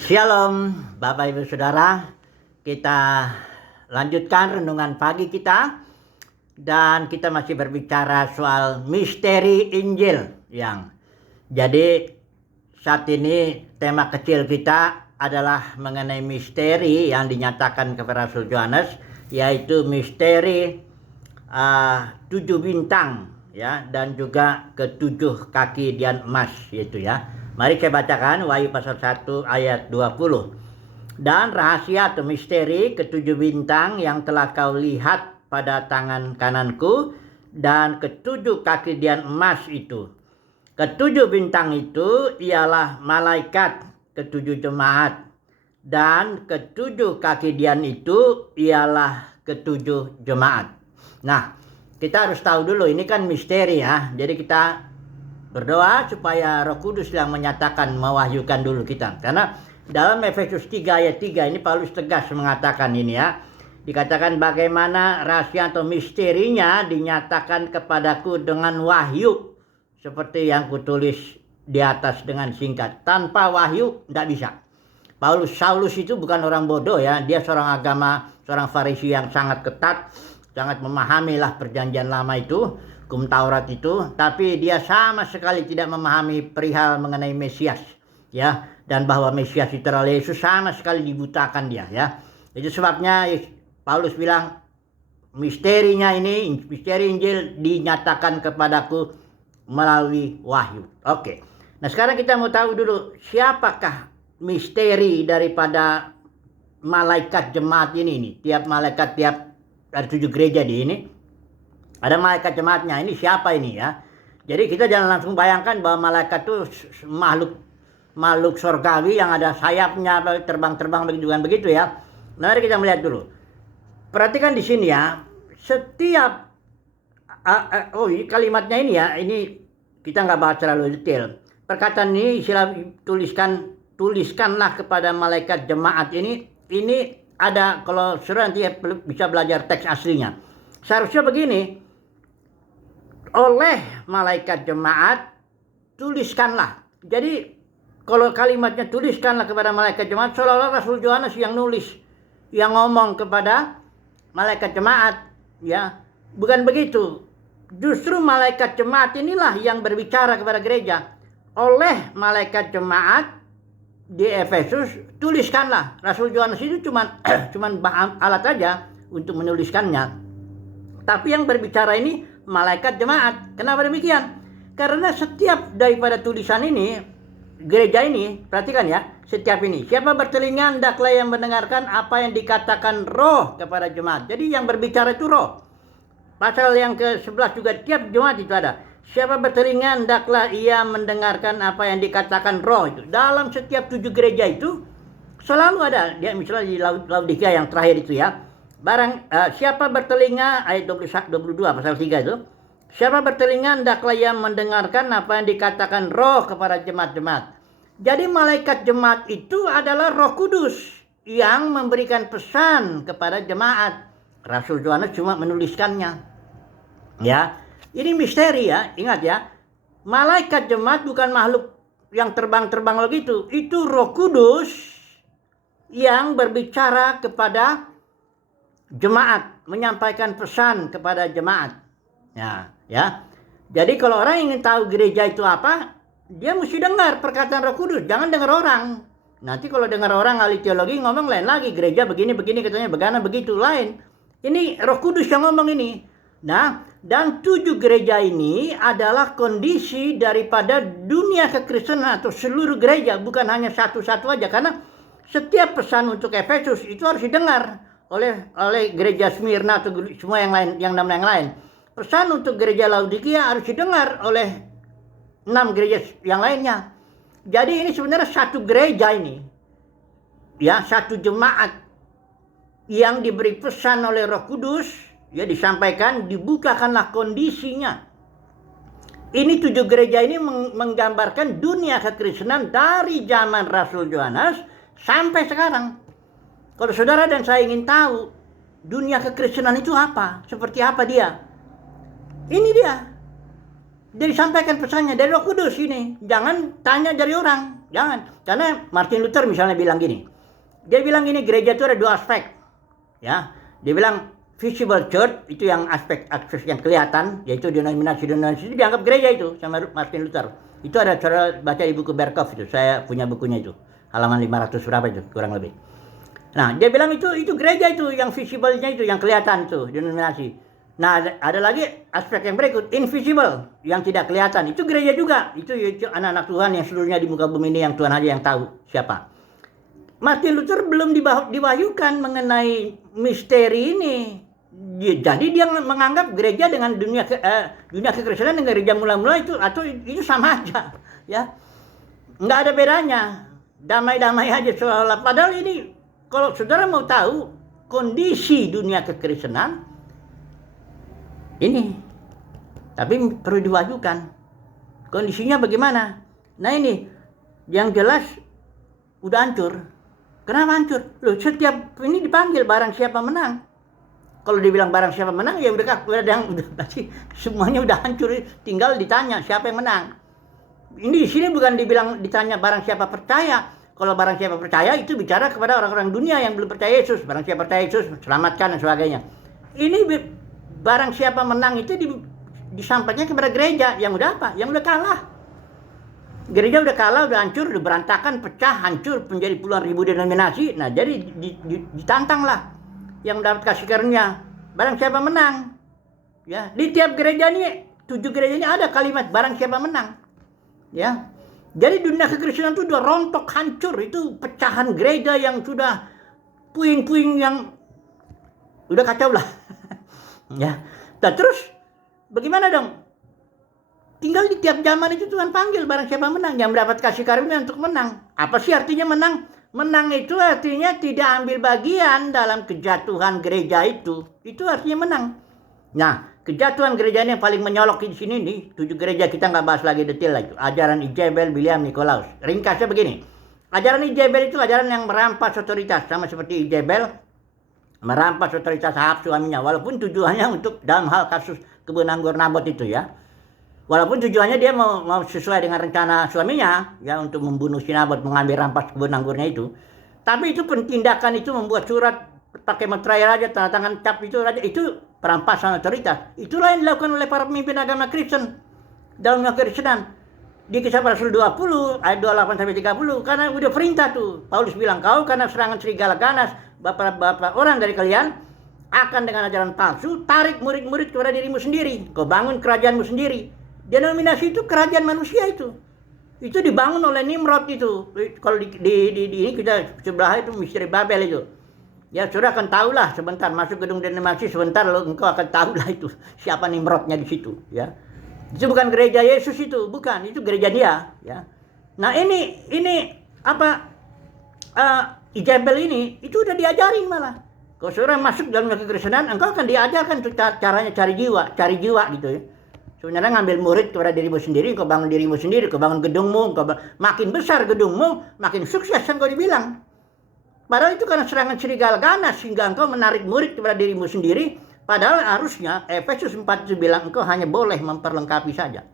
Shalom Bapak Ibu Saudara, kita lanjutkan renungan pagi kita dan kita masih berbicara soal misteri Injil jadi saat ini tema kecil kita adalah mengenai misteri yang dinyatakan kepada Rasul Yohanes, yaitu misteri 7 bintang dan juga ketujuh kaki dian emas yaitu Mari saya bacakan Wahyu pasal 1 ayat 20. Dan rahasia atau misteri ketujuh bintang yang telah kau lihat pada tangan kananku dan ketujuh kaki dian emas itu. Ketujuh bintang itu ialah malaikat ketujuh jemaat, dan ketujuh kaki dian itu ialah ketujuh jemaat. Nah, kita harus tahu dulu ini kan misteri Jadi kita berdoa supaya Roh Kudus yang menyatakan, mewahyukan dulu kita. Karena dalam Efesus 3 ayat 3 ini Paulus tegas mengatakan ini Dikatakan bagaimana rahasia atau misterinya dinyatakan kepadaku dengan wahyu. Seperti yang kutulis di atas dengan singkat. Tanpa wahyu tidak bisa. Saulus itu bukan orang bodoh Dia seorang agama, seorang Farisi yang sangat ketat. Sangat memahami perjanjian lama itu, hukum Taurat itu, tapi dia sama sekali tidak memahami perihal mengenai Mesias dan bahwa Mesias itu adalah Yesus, sama sekali dibutakan dia Itu sebabnya Paulus bilang misteri Injil dinyatakan kepadaku melalui wahyu. Oke. Nah, sekarang kita mau tahu dulu siapakah misteri daripada malaikat jemaat ini. Tiap malaikat, ada 7 gereja di ini, ada malaikat jemaatnya. Ini siapa ini Jadi kita jangan langsung bayangkan bahwa malaikat itu makhluk surgawi yang ada sayapnya, terbang-terbang begitu Mari kita melihat dulu. Perhatikan di sini setiap kalimatnya ini ini kita nggak bahas terlalu detail. Perkataan ini tuliskanlah kepada malaikat jemaat ini ada, kalau saudara nanti bisa belajar teks aslinya. Seharusnya begini, oleh malaikat jemaat tuliskanlah. Jadi kalau kalimatnya tuliskanlah kepada malaikat jemaat, seolah-olah Rasul Yohanes yang nulis, yang ngomong kepada malaikat jemaat Bukan begitu. Justru malaikat jemaat inilah yang berbicara kepada gereja. Oleh malaikat jemaat di Efesus tuliskanlah. Rasul Yohanes itu cuman alat aja untuk menuliskannya. Tapi yang berbicara ini malaikat jemaat. Kenapa demikian? Karena setiap daripada tulisan ini, gereja ini, perhatikan setiap ini. Siapa bertelinga hendaklah yang mendengarkan apa yang dikatakan Roh kepada jemaat. Jadi yang berbicara itu Roh. Pasal yang ke-11 juga tiap jemaat itu ada. Siapa bertelinga hendaklah ia mendengarkan apa yang dikatakan Roh itu. Dalam setiap 7 gereja itu selalu ada. Dia misalnya di Laodikia yang terakhir itu siapa bertelinga, ayat 22 pasal 3 itu. Siapa bertelinga hendaklah ia mendengarkan apa yang dikatakan Roh kepada jemaat-jemaat. Jadi malaikat jemaat itu adalah Roh Kudus yang memberikan pesan kepada jemaat. Rasul Yohanes cuma menuliskannya. Ini misteri ingat malaikat jemaat bukan makhluk yang terbang-terbang begitu. Itu Roh Kudus yang berbicara kepada jemaat, menyampaikan pesan kepada jemaat. Jadi kalau orang ingin tahu gereja itu apa, dia mesti dengar perkataan Roh Kudus, jangan dengar orang. Nanti kalau dengar orang ahli teologi ngomong lain lagi, gereja begini katanya, begana begitu, lain. Ini Roh Kudus yang ngomong ini. Nah, dan 7 gereja ini adalah kondisi daripada dunia kekristenan atau seluruh gereja, bukan hanya satu-satu aja. Karena setiap pesan untuk Efesus itu harus didengar oleh gereja Smyrna atau semua yang lain, yang lain. Pesan untuk gereja Laodikia harus didengar oleh 6 gereja yang lainnya. Jadi ini sebenarnya satu gereja ini, satu jemaat yang diberi pesan oleh Roh Kudus, disampaikan, dibukakanlah kondisinya. Ini 7 gereja ini menggambarkan dunia kekristenan dari zaman Rasul Yohanes sampai sekarang. Kalau saudara dan saya ingin tahu dunia kekristenan itu apa, seperti apa dia, ini dia. Dia disampaikan pesannya dari Roh Kudus ini. Jangan tanya dari orang. Jangan. Karena Martin Luther misalnya bilang gini. Dia bilang gini, gereja itu ada dua aspek. Ya. Dia bilang visible church itu yang aspek yang kelihatan, yaitu denominasi itu dianggap gereja itu sama Martin Luther. Itu ada cara baca di buku Berkhof itu. Saya punya bukunya itu. Halaman 500 berapa itu kurang lebih. Nah, dia bilang itu gereja itu yang visible-nya itu yang kelihatan itu denominasi. Nah, ada lagi aspek yang berikut, invisible, yang tidak kelihatan. Itu gereja juga. Itu anak-anak Tuhan yang seluruhnya di muka bumi ini yang Tuhan aja yang tahu siapa. Martin Luther belum diwahyukan mengenai misteri ini. Jadi dia menganggap gereja dengan dunia kekristenan dengan gereja mula-mula itu atau itu sama aja, ya. Nggak ada bedanya. Damai-damai aja seolah-olah. Padahal ini kalau saudara mau tahu kondisi dunia kekristenan ini, tapi perlu diwajukan. Kondisinya bagaimana? Nah ini, yang jelas udah hancur. Kenapa hancur? Loh, setiap ini dipanggil barang siapa menang. Kalau dibilang barang siapa menang, ya udah berarti semuanya udah hancur. Tinggal ditanya siapa yang menang. Ini di sini bukan ditanya barang siapa percaya. Kalau barang siapa percaya itu bicara kepada orang-orang dunia yang belum percaya Yesus. Barang siapa percaya Yesus, selamatkan dan sebagainya. Ini barang siapa menang itu disampaikan kepada gereja yang udah apa? Yang udah kalah. Gereja udah kalah, udah hancur, udah berantakan, pecah, hancur, menjadi puluhan ribu denominasi. Nah, jadi ditantanglah yang mendapat kasih karunia. Barang siapa menang. Ya, di tiap gereja ini, 7 gereja ini ada kalimat barang siapa menang. Ya. Jadi dunia kekristenan itu udah rontok, hancur. Itu pecahan gereja yang sudah puing-puing yang udah kacau lah. Ya. Nah, terus bagaimana dong? Tinggal di tiap zaman itu Tuhan panggil barang siapa menang, yang mendapat kasih karunia untuk menang. Apa sih artinya menang? Menang itu artinya tidak ambil bagian dalam kejatuhan gereja itu. Itu artinya menang. Nah, kejatuhan gereja ini yang paling menyolok di sini nih, 7 gereja kita nggak bahas lagi detail lagi. Ajaran Ijabel, Biliam, Nikolaus. Ringkasnya begini. Ajaran Ijabel itu ajaran yang merampas otoritas, sama seperti Ijabel merampas otoritas Ahab suaminya, walaupun tujuannya untuk dalam hal kasus kebun anggur Nabot itu ya. Walaupun tujuannya dia mau sesuai dengan rencana suaminya ya untuk membunuh si Nabot, mengambil rampas kebun anggurnya itu. Tapi itu tindakan itu membuat surat pakai meterai raja, tanda tangan cap itu raja, itu perampasan otoritas. Itulah yang dilakukan oleh para pemimpin agama Kristen dalam kekristenan. Di Kisah Rasul 20 ayat 28 sampai 30 karena udah perintah tuh. Paulus bilang, "Kau karena serangan serigala ganas bapak-bapak orang dari kalian akan dengan ajaran palsu tarik murid-murid kepada dirimu sendiri. Kau bangun kerajaanmu sendiri." Denominasi itu kerajaan manusia itu. Itu dibangun oleh Nimrod itu. Kalau di ini kita sebelah itu misteri Babel itu. Ya, saudara akan tahulah sebentar masuk gedung denominasi sebentar lo engkau akan tahulah itu siapa Nimrodnya di situ, ya. Itu bukan gereja Yesus itu, bukan, itu gereja dia, ya. Nah, ini apa Ijabel ini itu udah diajarin malah. Kalau saudara masuk dalam kekristenan, engkau akan diajarkan tuh caranya cari jiwa gitu ya. Sebenarnya ngambil murid kepada dirimu sendiri, kau bangun dirimu sendiri, kau bangun gedungmu, makin besar gedungmu, makin sukses yang kau dibilang. Padahal itu karena serangan serigala ganas sehingga engkau menarik murid kepada dirimu sendiri. Padahal harusnya Efesus 4 itu bilang engkau hanya boleh memperlengkapi saja.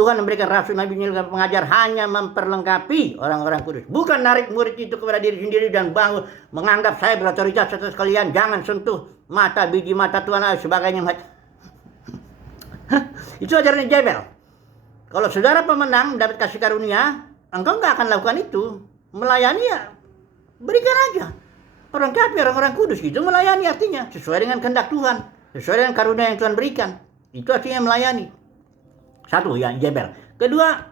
Tuhan memberikan rasul, nabi, pengajar hanya memperlengkapi orang-orang kudus. Bukan narik murid itu kepada diri sendiri dan bangun menganggap saya berotoritas atas kalian. Jangan sentuh biji mata Tuhan dan sebagainya. Itu ajaran Ijabel. Kalau saudara pemenang dapat kasih karunia, engkau nggak akan lakukan itu. Melayani ya berikan aja. Perlengkapi orang-orang kudus itu melayani artinya sesuai dengan kehendak Tuhan, sesuai dengan karunia yang Tuhan berikan. Itu artinya melayani. Satu ya Ijabel. Kedua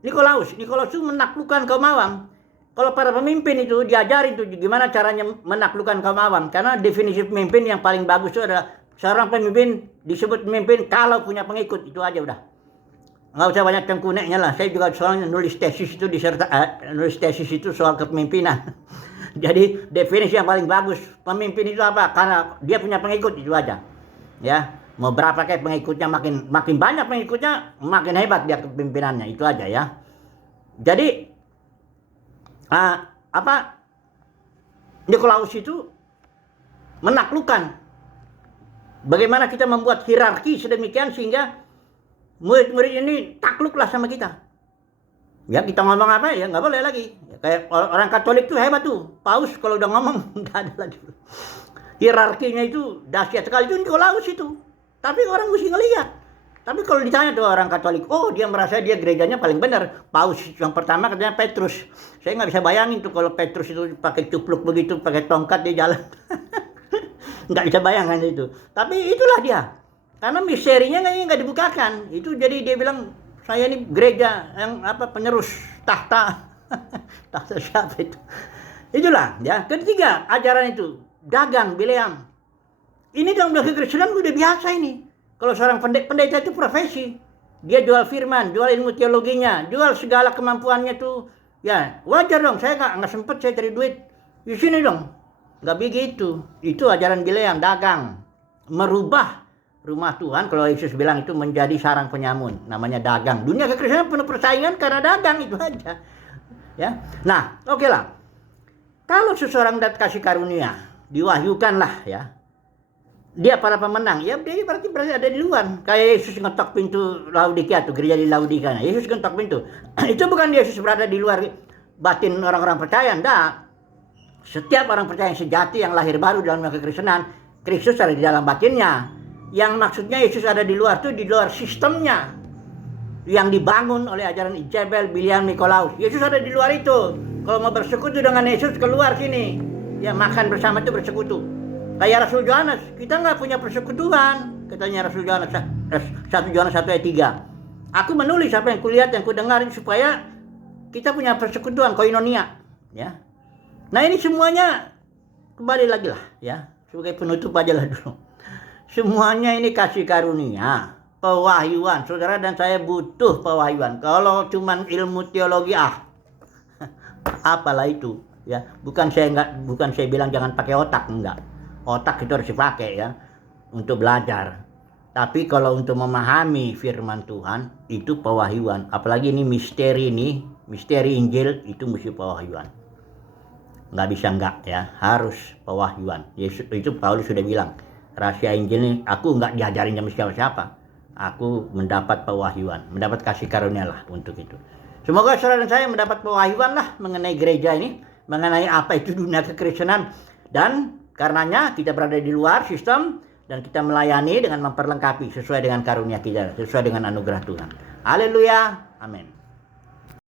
Nikolaus itu menaklukkan kaum awam. Kalau para pemimpin itu diajarin tuh gimana caranya menaklukkan kaum awam. Karena definisi pemimpin yang paling bagus itu adalah seorang pemimpin disebut pemimpin kalau punya pengikut, itu aja udah. Nggak usah banyak cengkuneknya lah. Saya juga soalnya nulis tesis itu soal kepemimpinan. Jadi definisi yang paling bagus pemimpin itu apa? Karena dia punya pengikut, itu aja. Ya, mau berapa kayak pengikutnya, makin banyak pengikutnya makin hebat dia kepemimpinannya, itu aja ya. Jadi Nikolaus itu menaklukkan. Bagaimana kita membuat hierarki sedemikian sehingga murid-murid ini takluklah sama kita. Ya kita ngomong apa ya nggak boleh lagi. Kayak orang Katolik tuh hebat tuh. Paus kalau udah ngomong nggak ada lagi. Hierarkinya itu dahsyat sekali, itu Nikolaus itu. Tapi orang mesti ngelihat. Tapi kalau ditanya tuh orang Katolik, oh dia merasa dia gerejanya paling benar. Paus yang pertama katanya Petrus. Saya nggak bisa bayangin tuh kalau Petrus itu pakai cupluk begitu, pakai tongkat dia jalan. Nggak bisa bayangkan itu. Tapi itulah dia. Karena misterinya nggak dibukakan. Itu jadi dia bilang, saya ini gereja yang apa penerus tahta. Tahta siapa itu? Itulah ya. Ketiga, ajaran itu dagang, Bileam. Ini dalam kekristenan udah biasa ini. Kalau seorang pendeta itu profesi, dia jual firman, jual ilmu teologinya, jual segala kemampuannya tuh. Ya wajar dong. Saya nggak sempet saya cari duit di sini dong. Nggak begitu. Itu ajaran Bileam, dagang, merubah rumah Tuhan. Kalau Yesus bilang itu menjadi sarang penyamun, namanya dagang. Dunia kekristenan penuh persaingan karena dagang, itu aja. Ya, nah, oke lah. Kalau seseorang kasih karunia, diwahyukan lah ya. Dia para pemenang, ya dia berarti ada di luar. Kayak Yesus ngetok pintu Laodikia tuh, gereja di Laodikia. Yesus ngetok pintu. Itu bukan Yesus berada di luar batin orang-orang percaya, enggak. Setiap orang percaya yang sejati yang lahir baru dalam kekristenan, Kristus ada di dalam batinnya. Yang maksudnya Yesus ada di luar tuh di luar sistemnya yang dibangun oleh ajaran Jebel, Bileam, Nikolaus. Yesus ada di luar itu. Kalau mau bersekutu dengan Yesus, keluar sini. Ya makan bersama itu bersekutu. Kayak Rasul Yohanes, kita nggak punya persekutuan. Katanya Rasul Yohanes 1 Yohanes 1 ayat 3. Aku menulis apa yang kulihat, yang kudengar supaya kita punya persekutuan, koinonia. Ya. Nah ini semuanya kembali lagi lah ya. Sebagai penutup aja lah dulu. Semuanya ini kasih karunia. Pewahyuan, saudara dan saya butuh pewahyuan. Kalau cuman ilmu teologi apalah itu ya. Bukan saya bilang jangan pakai otak, enggak. Otak itu harus dipakai ya untuk belajar. Tapi kalau untuk memahami firman Tuhan itu pewahyuan. Apalagi ini misteri Injil itu mesti pewahyuan. Nggak bisa enggak ya, harus pewahyuan. Yesus itu Paulus sudah bilang, rahasia Injil ini aku nggak diajarin sama siapa-siapa. Aku mendapat pewahyuan, mendapat kasih karunia lah untuk itu. Semoga saudara dan saya mendapat pewahyuan lah mengenai gereja ini, mengenai apa itu dunia kekristenan. Dan karenanya kita berada di luar sistem dan kita melayani dengan memperlengkapi sesuai dengan karunia kita, sesuai dengan anugerah Tuhan. Haleluya, amin.